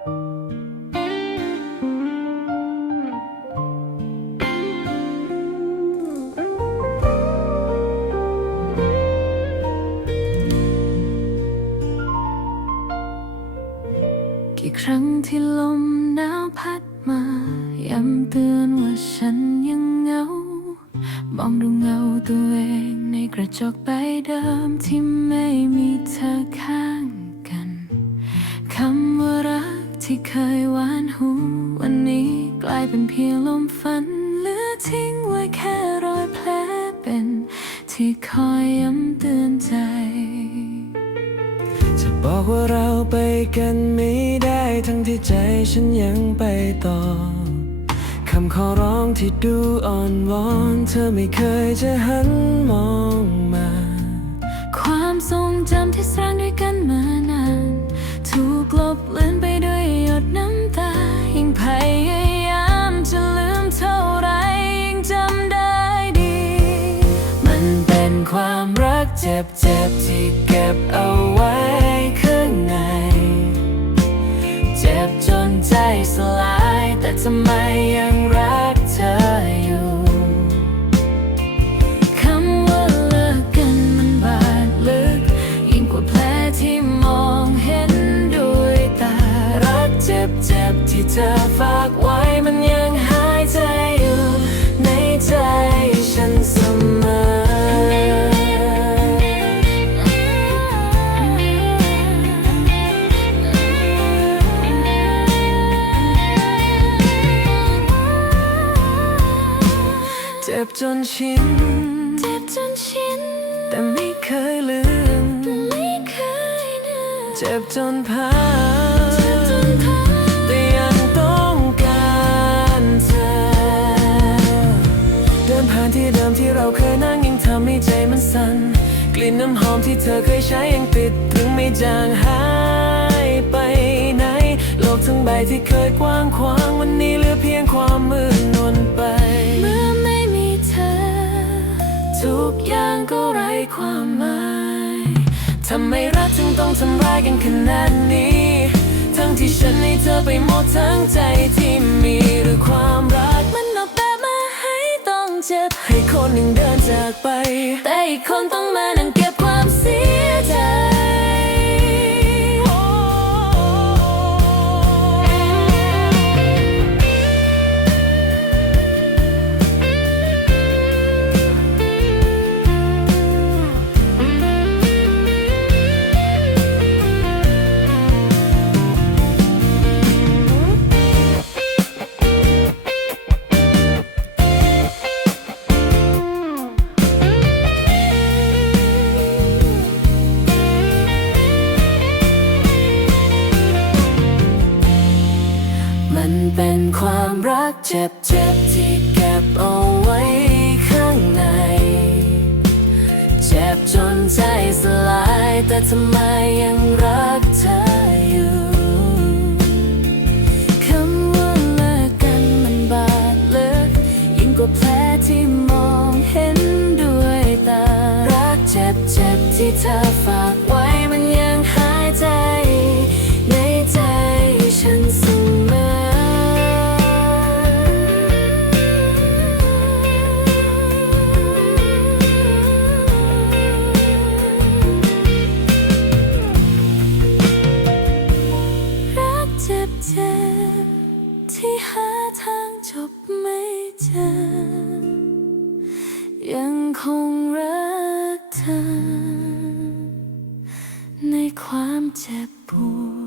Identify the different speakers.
Speaker 1: กี่ครั้งที่ลมหนาวพัดมาย้ำเตือนว่าฉันยังเหงา มองดูเงาตัวเองในกระจกใบเดิมที่ไม่มีเธอข้างกันคำว่า ที่เคยหวานหู วันนี้กลายเป็นเพียงลมฝันเหลือทิ้งไว้แค่รอยแผลเป็น ที่คอยย้ำเตือนใจ
Speaker 2: จะบอกว่าเราไปกันไม่ได้ทั้งที่ใจฉันยังไปต่อคำขอร้องที่ดูอ่อนวอน เธอไม่เคยจะหันมองมา
Speaker 1: ความทรงจำที่สร้างด้วยกันมานาน ถูกลบเลือนไปด้วยหยดน้ำตา ยิ่งพยายามจะลืมเท่าไรยิ่งจำได้ดี
Speaker 2: มันเป็นความรักเจ็บเจ็บที่เก็
Speaker 1: บเอา
Speaker 2: ไว้ ที่เธอฝากไว้มันยังหายใจอยู่ในใจฉันเสมอ เจ็บจนชิน
Speaker 1: เจ็บจนชิน
Speaker 2: แต่ไม่เคยลืม
Speaker 1: ไม่เคยนึก
Speaker 2: เจ็บจนพา
Speaker 1: เเธ
Speaker 2: อเคยใช้ยังติดตรึงไม่จางหายไปไหน โลกทั้งใบที่เคยกว้างขวางวันนี้เหลือเพียงความมืดนวลไป
Speaker 1: เมื่อไม่มีเธอ
Speaker 2: ทุกอย่างก็ไร้ความหมายทำไมรักถึงต้องทำร้ายกันขนาดนี้ ทั้งที่ฉันให้เธอไปหมดทั้งใจที่มีหรือความรัก
Speaker 1: มันออกแบบมาให้ต้องเจ็บ
Speaker 2: ให้คนหนึ่งเดินจากไป
Speaker 1: แต่อีกคนต้องมานั่งเก็บ เป็
Speaker 2: นความรักเจ็บๆที่เก็บเอาไว้ข้างใน เจ็บจนใจสลาย แต่ทำไมยังรักเธออยู่
Speaker 1: คำว่าเลิกกันมันบาดลึกยิ่งกว่าแผลที่มองเห็นด้วยตา
Speaker 2: รักเจ็บๆที่เธอฝาก ยัง
Speaker 1: คงรักเธอ ในความเจ็บปวด